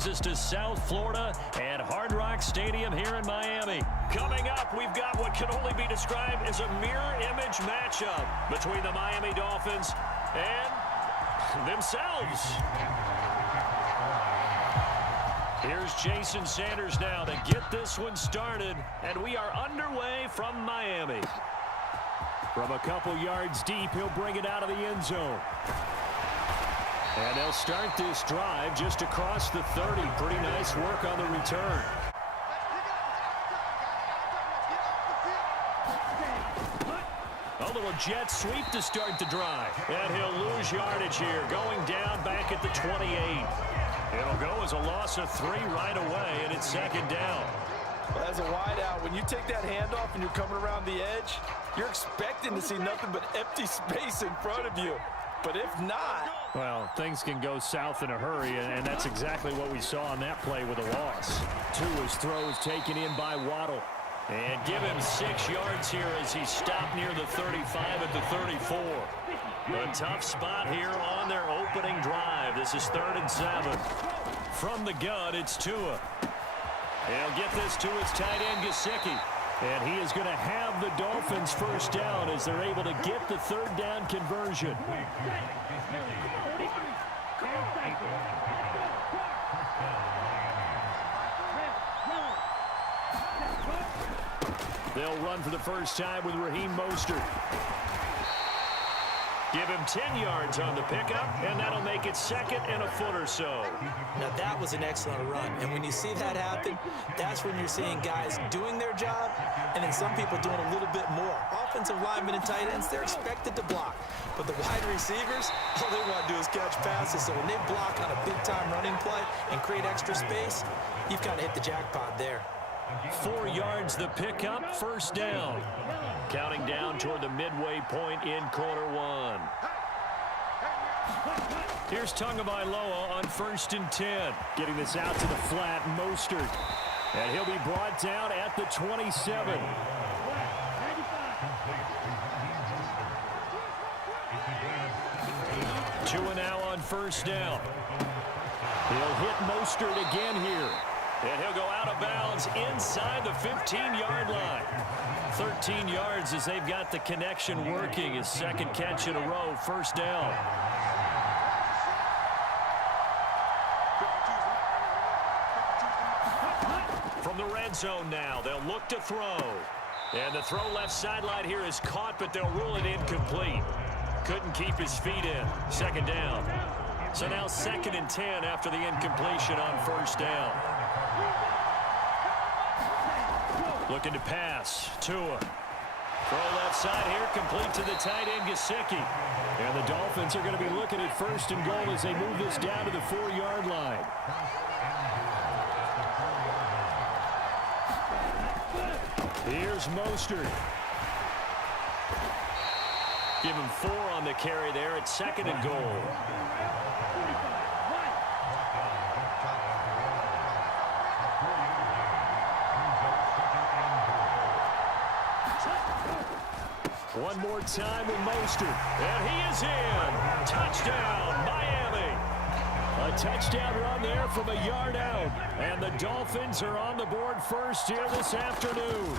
brings us to South Florida at Hard Rock Stadium here in Miami. Coming up, we've got what can only be described as a mirror image matchup between the Miami Dolphins and themselves. Here's Jason Sanders now to get this one started, and we are underway from Miami. From a couple yards deep, he'll bring it out of the end zone. And they'll start this drive just across the 30. Pretty nice work on the return. A little jet sweep to start the drive. And he'll lose yardage here, going down back at the 28. It'll go as a loss of 3 right away, and it's second down. Well, as a wideout, when you take that handoff and you're coming around the edge, you're expecting to see nothing but empty space in front of you. But if not... Well, things can go south in a hurry, and that's exactly what we saw on that play with a loss. Tua's throw is taken in by Waddle. And give him 6 yards here as he stopped near the 35 at the 34. A tough spot here on their opening drive. This is 3rd and 7. From the gun, it's Tua. He'll get this to his tight end, Gesicki. And he is going to have the Dolphins first down as they're able to get the 3rd down conversion. They'll run for the first time with Raheem Mostert. Give him 10 yards on the pickup, and that'll make it 2nd and a foot or so. Now, that was an excellent run. And when you see that happen, that's when you're seeing guys doing their job and then some people doing a little bit more. Offensive linemen and tight ends, they're expected to block. But the wide receivers, all they want to do is catch passes. So when they block on a big-time running play and create extra space, you've kind of hit the jackpot there. 4 yards the pickup, first down. Counting down toward the midway point in quarter 1. Here's Tagovailoa on 1st and 10. Getting this out to the flat, Mostert. And he'll be brought down at the 27. Tua now on first down. He'll hit Mostert again here. And he'll go out of bounds inside the 15-yard line. 13 yards as they've got the connection working. His 2nd catch in a row, first down. From the red zone now, they'll look to throw. And the throw left sideline here is caught, but they'll rule it incomplete. Couldn't keep his feet in. 2nd down. So now 2nd and 10 after the incompletion on first down. Looking to pass. Tua. Throw left side here, complete to the tight end, Gesicki. And the Dolphins are going to be looking at 1st and goal as they move this down to the 4-yard line. Here's Mostert. Give him 4 on the carry there at 2nd and goal. One more time with Mostert. And he is in. Touchdown, Miami. A touchdown run there from a yard out. And the Dolphins are on the board first here this afternoon.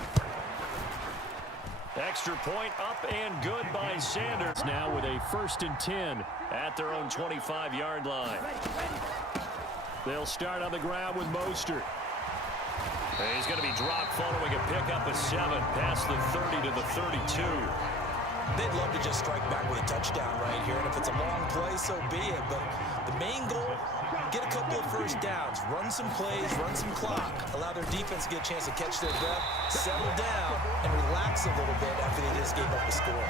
Extra point up and good by Sanders. Now with a 1st and 10 at their own 25-yard line. They'll start on the ground with Mostert. And he's going to be dropped following a pickup of 7 past the 30 to the 32. They'd love to just strike back with a touchdown right here, and if it's a long play, so be it. But the main goal, get a couple of first downs, run some plays, run some clock, allow their defense to get a chance to catch their breath, settle down, and relax a little bit after they just gave up the score.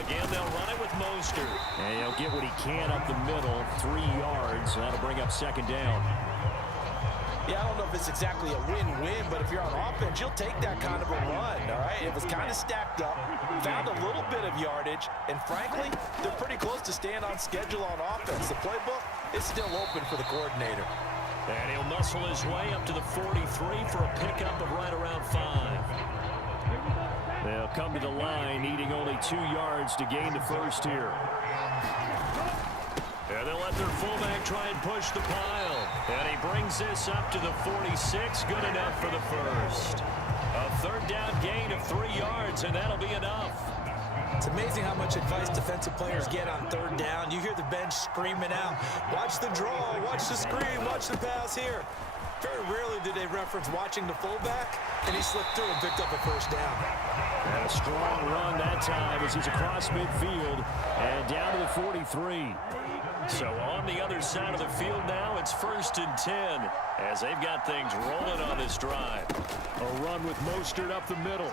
Again, they'll run it with Mostert. And he'll get what he can up the middle, 3 yards. That'll bring up 2nd down. Yeah, I don't know if it's exactly a win-win, but if you're on offense, you'll take that kind of a run, all right? It was kind of stacked up, found a little bit of yardage, and frankly, they're pretty close to staying on schedule on offense. The playbook is still open for the coordinator. And he'll muscle his way up to the 43 for a pickup of right around 5. They'll come to the line, needing only 2 yards to gain the first here. They'll let their fullback try and push the pile. And he brings this up to the 46. Good enough for the first. A third down gain of 3 yards, and that'll be enough. It's amazing how much advice defensive players get on third down. You hear the bench screaming out, watch the draw, watch the screen, watch the pass here. Very rarely do they reference watching the fullback, and he slipped through and picked up a first down. And a strong run that time as he's across midfield and down to the 43. So on the other side of the field now, it's 1st and 10 as they've got things rolling on this drive. A run with Mostert up the middle.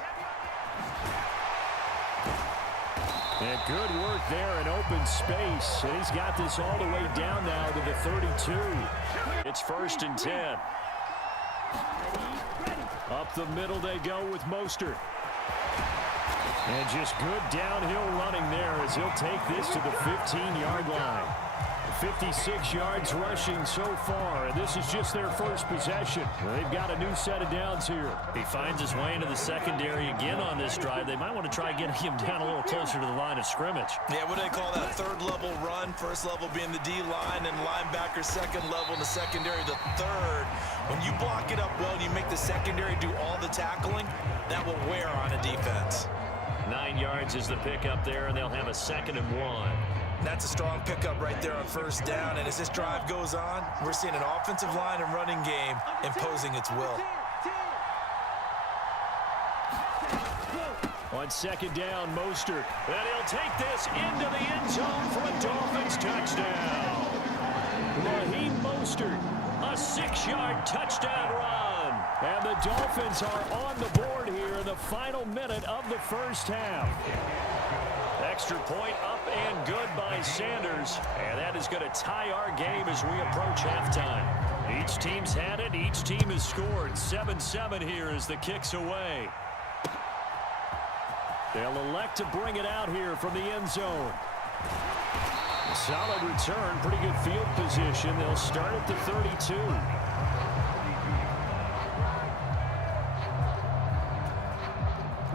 And good work there in open space. And he's got this all the way down now to the 32. It's 1st and 10. Up the middle they go with Mostert. And just good downhill running there as he'll take this to the 15-yard line. 56 yards rushing so far, and this is just their first possession. They've got a new set of downs here. He finds his way into the secondary again on this drive. They might want to try getting him down a little closer to the line of scrimmage. Yeah, what do they call that? Third level run. First level being the D-line, and linebacker second level in the secondary, the third. When you block it up well and you make the secondary do all the tackling, that will wear on a defense. 9 yards is the pickup there, and they'll have a 2nd and 1. That's a strong pickup right there on first down. And as this drive goes on, we're seeing an offensive line and running game imposing its will. On 2nd down, Mostert. And he'll take this into the end zone for a Dolphins touchdown. Raheem Mostert, a 6-yard touchdown run. And the Dolphins are on the board here in the final minute of the first half. Extra point up and good by Sanders. And that is going to tie our game as we approach halftime. Each team's had it. Each team has scored. 7-7 here as the kick's away. They'll elect to bring it out here from the end zone. Solid return. Pretty good field position. They'll start at the 32.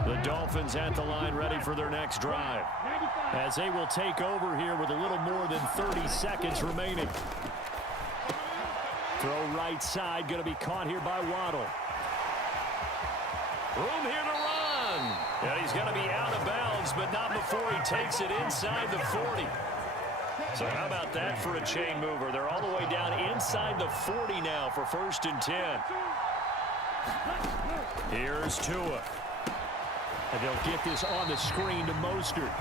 The Dolphins at the line ready for their next drive as they will take over here with a little more than 30 seconds remaining. Throw right side, going to be caught here by Waddle. Room here to run. And he's going to be out of bounds, but not before he takes it inside the 40. So how about that for a chain mover? They're all the way down inside the 40 now for 1st and 10. Here's Tua. And they'll get this on the screen to Mostert.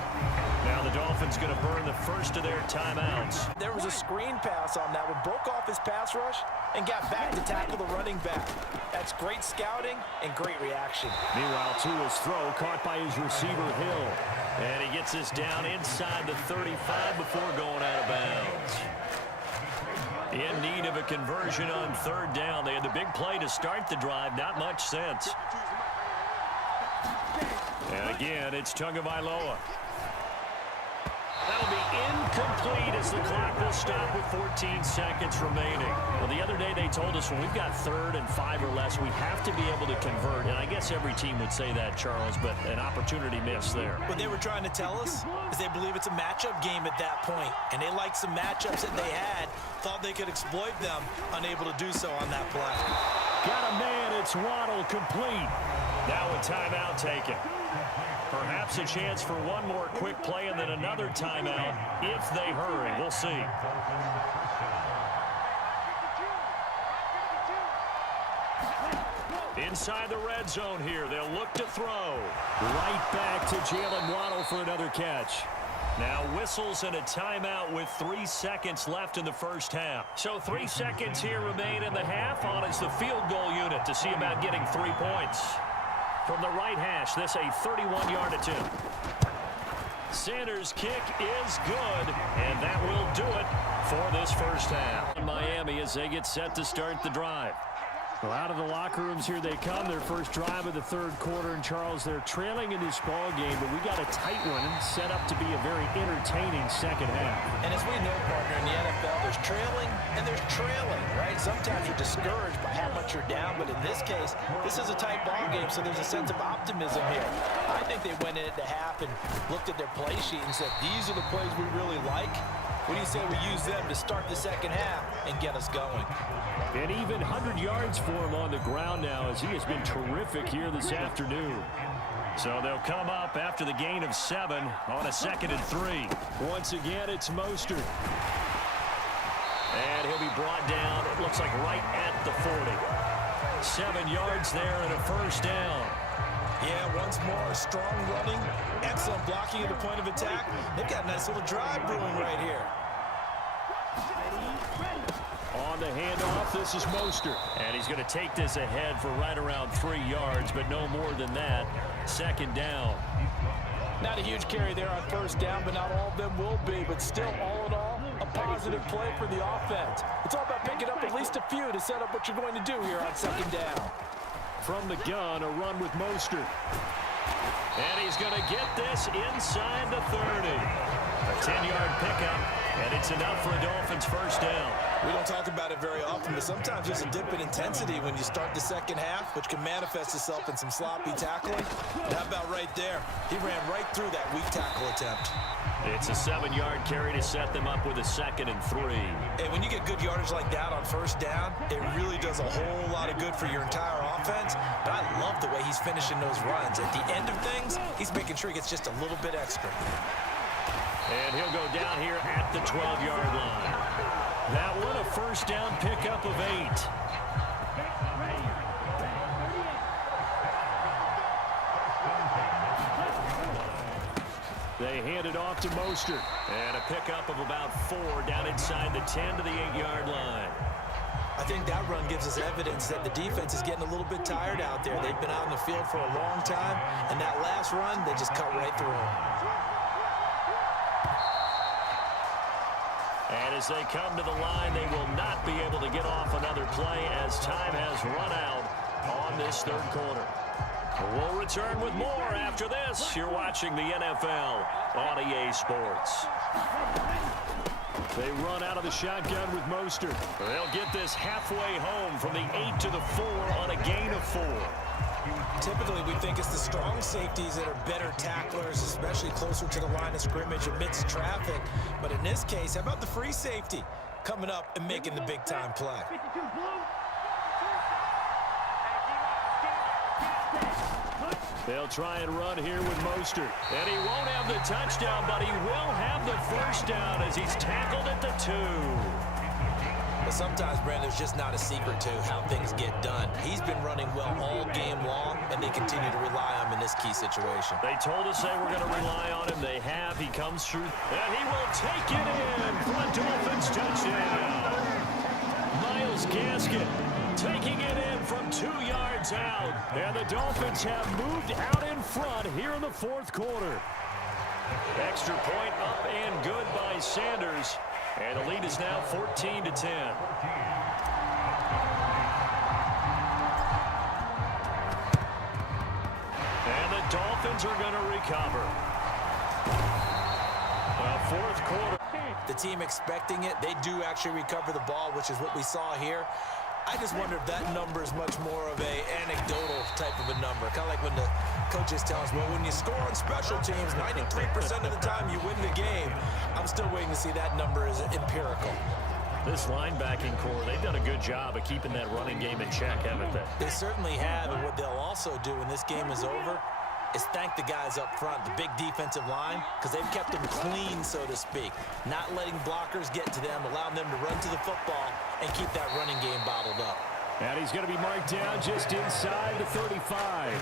Now the Dolphins going to burn the first of their timeouts. There was a screen pass on that one, broke off his pass rush and got back to tackle the running back. That's great scouting and great reaction. Meanwhile, Tua's throw caught by his receiver Hill. And he gets this down inside the 35 before going out of bounds. In need of a conversion on 3rd down. They had the big play to start the drive, not much sense. And again, it's Tagovailoa. That'll be incomplete as the clock will stop with 14 seconds remaining. Well, the other day they told us when we've got 3rd and 5 or less, we have to be able to convert. And I guess every team would say that, Charles, but an opportunity missed there. What they were trying to tell us is they believe it's a matchup game at that point. And they liked some matchups that they had, thought they could exploit them, unable to do so on that play. Got a man, it's Waddle, complete. Now a timeout taken. Perhaps a chance for one more quick play and then another timeout if they hurry. We'll see. Inside the red zone here. They'll look to throw. Right back to Jaylen Waddle for another catch. Now whistles and a timeout with 3 seconds left in the first half. So 3 seconds here remain in the half. On is the field goal unit to see about getting 3 points. From the right hash, this a 31-yard attempt. Sanders' kick is good, and that will do it for this first half. In Miami as they get set to start the drive. Well, out of the locker rooms here they come. Their first drive of the 3rd quarter. And, Charles, they're trailing in this ball game, but we got a tight one set up to be a very entertaining second half. And as we know, partner, in the NFL, there's trailing and there's trailing, right? Sometimes you're discouraged by how much you're down, but in this case, this is a tight ball game, so there's a sense of optimism here. I think they went in at the half and looked at their play sheet and said, these are the plays we really like. What do you say we use them to start the second half and get us going? An even 100 yards for him on the ground now as he has been terrific here this afternoon. So they'll come up after the gain of 7 on a 2nd and 3. Once again, it's Mostert. And he'll be brought down, it looks like right at the 40. 7 yards there and a first down. Yeah, once more, strong running, excellent blocking at the point of attack. They've got a nice little drive brewing right here. On the handoff, this is Mostert. And he's going to take this ahead for right around 3 yards, but no more than that. 2nd down. Not a huge carry there on first down, but not all of them will be. But still, all in all, a positive play for the offense. It's all about picking up at least a few to set up what you're going to do here on 2nd down. From the gun, a run with Mostert. And he's going to get this inside the 30. A 10-yard pickup, and it's enough for a Dolphins first down. We don't talk about it very often, but sometimes there's a dip in intensity when you start the second half, which can manifest itself in some sloppy tackling. And how about right there? He ran right through that weak tackle attempt. It's a 7-yard carry to set them up with a 2nd and 3. Hey, when you get good yardage like that on first down, it really does a whole lot of good for your entire offense. But I love the way he's finishing those runs. At the end of things, he's making sure he gets just a little bit extra. And he'll go down here at the 12-yard line. That one a first down pickup of 8. They hand it off to Mostert. And a pickup of about 4 down inside the 10 to the 8-yard line. I think that run gives us evidence that the defense is getting a little bit tired out there. They've been out in the field for a long time, and that last run, they just cut right through them. And as they come to the line, they will not be able to get off another play as time has run out on this 3rd quarter. We'll return with more after this. You're watching the NFL on EA Sports. They run out of the shotgun with Mostert. They'll get this halfway home from the 8 to the 4 on a gain of 4. Typically, we think it's the strong safeties that are better tacklers, especially closer to the line of scrimmage amidst traffic. But in this case, how about the free safety coming up and making the big-time play? They'll try and run here with Mostert. And he won't have the touchdown, but he will have the first down as he's tackled at the 2. But sometimes, Brandon, there's just not a secret to how things get done. He's been running well all game long, and they continue to rely on him in this key situation. They told us they were going to rely on him. They have. He comes through. And he will take it in for a Dolphins touchdown. Myles Gaskin taking it in from 2 yards out. And the Dolphins have moved out in front here in the 4th quarter. Extra point up and good by Sanders. And the lead is now 14-10. And the Dolphins are going to recover. 4th quarter. The team expecting it, they do actually recover the ball, which is what we saw here. I just wonder if that number is much more of a anecdotal type of a number. Kind of like when the coaches tell us, well, when you score on special teams, 93% of the time you win the game. I'm still waiting to see that number is empirical. This linebacking core, they've done a good job of keeping that running game in check, haven't they? They certainly have, and what they'll also do when this game is over is thank the guys up front, the big defensive line, because they've kept them clean, so to speak. Not letting blockers get to them, allowing them to run to the football and keep that running game bottled up. And he's going to be marked down just inside the 35.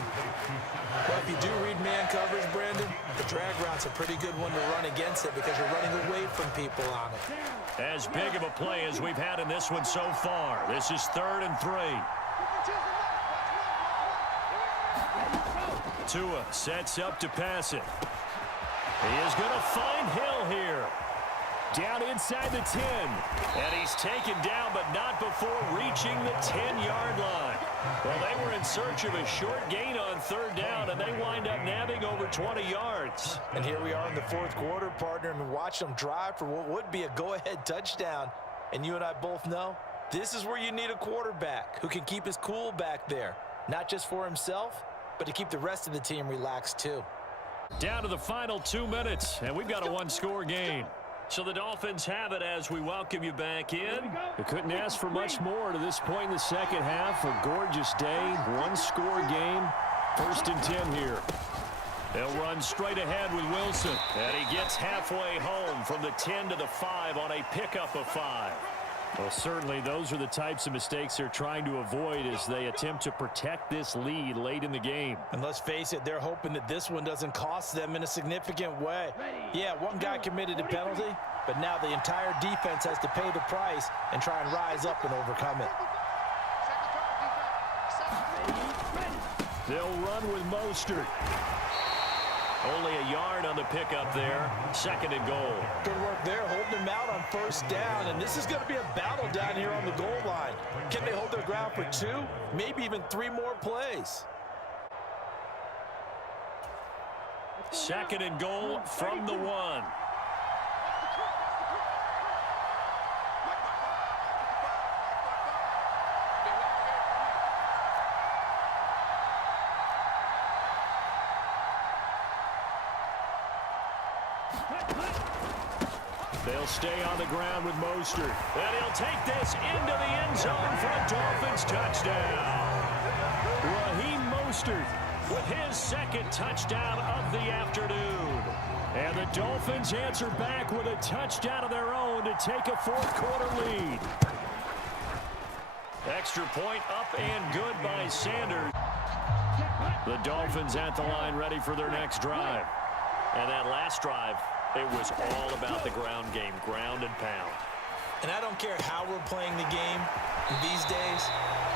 Well, if you do read man coverage, Brandon, the drag route's a pretty good one to run against it because you're running away from people on it. As big of a play as we've had in this one so far. This is 3rd and 3. Tua sets up to pass it. He is going to find Hill here. Down inside the 10. And he's taken down, but not before reaching the 10-yard line. Well, they were in search of a short gain on 3rd down, and they wind up nabbing over 20 yards. And here we are in the 4th quarter, partner, and watch them drive for what would be a go-ahead touchdown. And you and I both know this is where you need a quarterback who can keep his cool back there. Not just for himself, but to keep the rest of the team relaxed too. Down to the final 2 minutes, and we've got a one-score game. So the Dolphins have it as we welcome you back in. They couldn't ask for much more to this point in the second half. A gorgeous day, one-score game. 1st and 10 here. They'll run straight ahead with Wilson. And he gets halfway home from the 10 to the 5 on a pickup of 5. Well, certainly those are the types of mistakes they're trying to avoid as they attempt to protect this lead late in the game. And let's face it, they're hoping that this one doesn't cost them in a significant way. Yeah, one guy committed a penalty, but now the entire defense has to pay the price and try and rise up and overcome it. They'll run with Mostert. Only a yard on the pickup there. 2nd and goal. Good work there, holding them out on 1st down. And this is going to be a battle down here on the goal line. Can they hold their ground for 2, maybe even 3 more plays? 2nd and goal from the 1. They'll stay on the ground with Mostert. And he'll take this into the end zone for a Dolphins touchdown. Raheem Mostert With his 2nd touchdown of the afternoon. And the Dolphins answer back with a touchdown of their own to take a 4th quarter lead. Extra point up and good by Sanders. The Dolphins at the line ready for their next drive. And that last drive, it was all about the ground game, ground and pound. And I don't care how we're playing the game these days,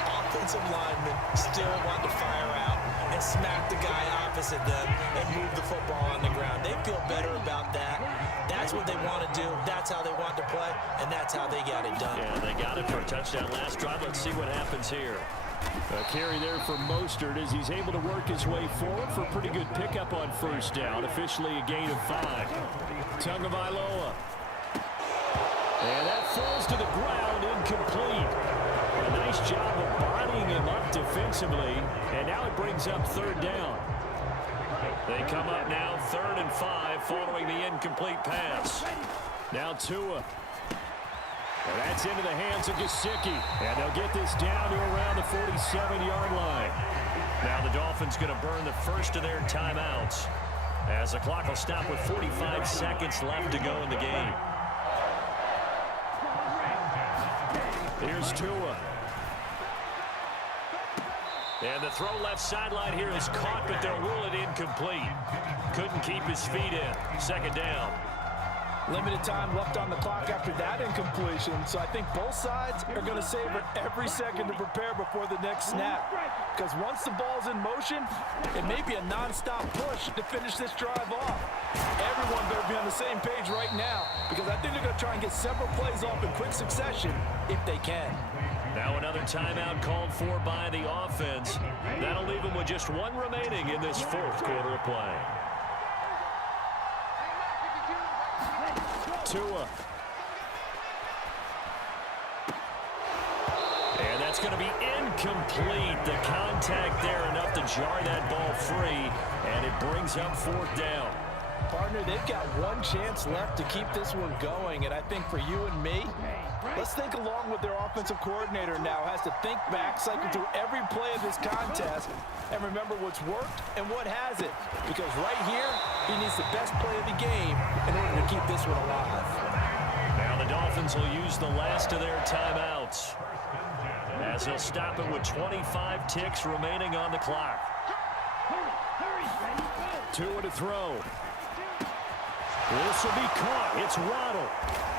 offensive linemen still want to fire out and smack the guy opposite them and move the football on the ground. They feel better about that. That's what they want to do. That's how they want to play, and that's how they got it done. Yeah, they got it for a touchdown last drive. Let's see what happens here. A carry there for Mostert as he's able to work his way forward for a pretty good pickup on 1st down. Officially a gain of 5. Tagovailoa. And that falls to the ground, incomplete. A nice job of bodying him up defensively, and now it brings up 3rd down. They come up now 3rd and 5 following the incomplete pass. Now Tua. And that's into the hands of Gesicki. And they'll get this down to around the 47-yard line. Now the Dolphins going to burn the first of their timeouts as the clock will stop with 45 seconds left to go in the game. Here's Tua. And the throw left sideline here is caught, but they'll rule it incomplete. Couldn't keep his feet in. 2nd down. Limited time left on the clock after that incompletion, so I think both sides are going to savor every second to prepare before the next snap. Because once the ball's in motion, it may be a non-stop push to finish this drive off. Everyone better be on the same page right now, because I think they're going to try and get several plays off in quick succession if they can. Now another timeout called for by the offense. That'll leave them with just 1 remaining in this 4th quarter of play. Tua. And that's going to be incomplete. The contact there enough to jar that ball free, and it brings up 4th down. Partner, they've got 1 chance left to keep this one going, and I think for you and me, let's think along with their offensive coordinator now. Has to think back, cycle through every play of this contest, and remember what's worked and what hasn't. Because right here, he needs the best play of the game in order to keep this one alive. Now the Dolphins will use the last of their timeouts as they'll stop it with 25 ticks remaining on the clock. Tua to throw. This will be caught. It's Waddle.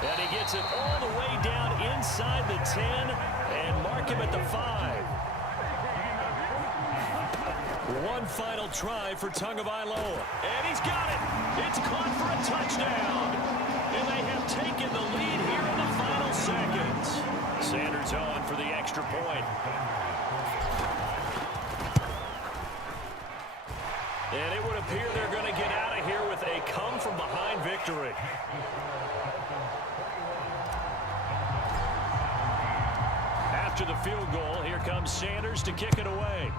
And he gets it all the way down inside the 10 and mark him at the 5. One final try for Tagovailoa. And he's got it. It's caught for a touchdown. And they have taken the lead here in the final seconds. Sanders on for the extra point. And it would appear they're going to get out of here with a come-from-behind victory. After the field goal, here comes Sanders to kick it away.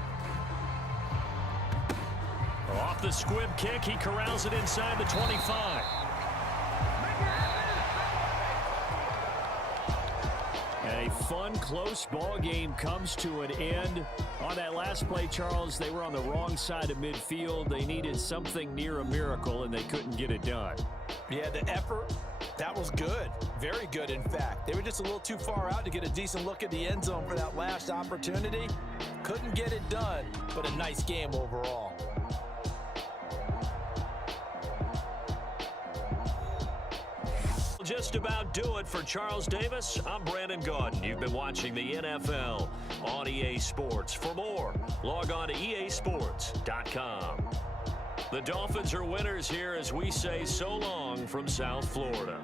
Off the squib kick, he corrals it inside the 25. fun, close ball game comes to an end. On that last play, Charles, they were on the wrong side of midfield. They needed something near a miracle, and they couldn't get it done. Yeah, the effort, that was good. Very good, in fact. They were just a little too far out to get a decent look at the end zone for that last opportunity. Couldn't get it done, but a nice game overall. Just about do it for Charles Davis. I'm Brandon Gaudin. You've been watching the NFL on EA Sports. For more, log on to easports.com. The Dolphins are winners here as we say so long from South Florida.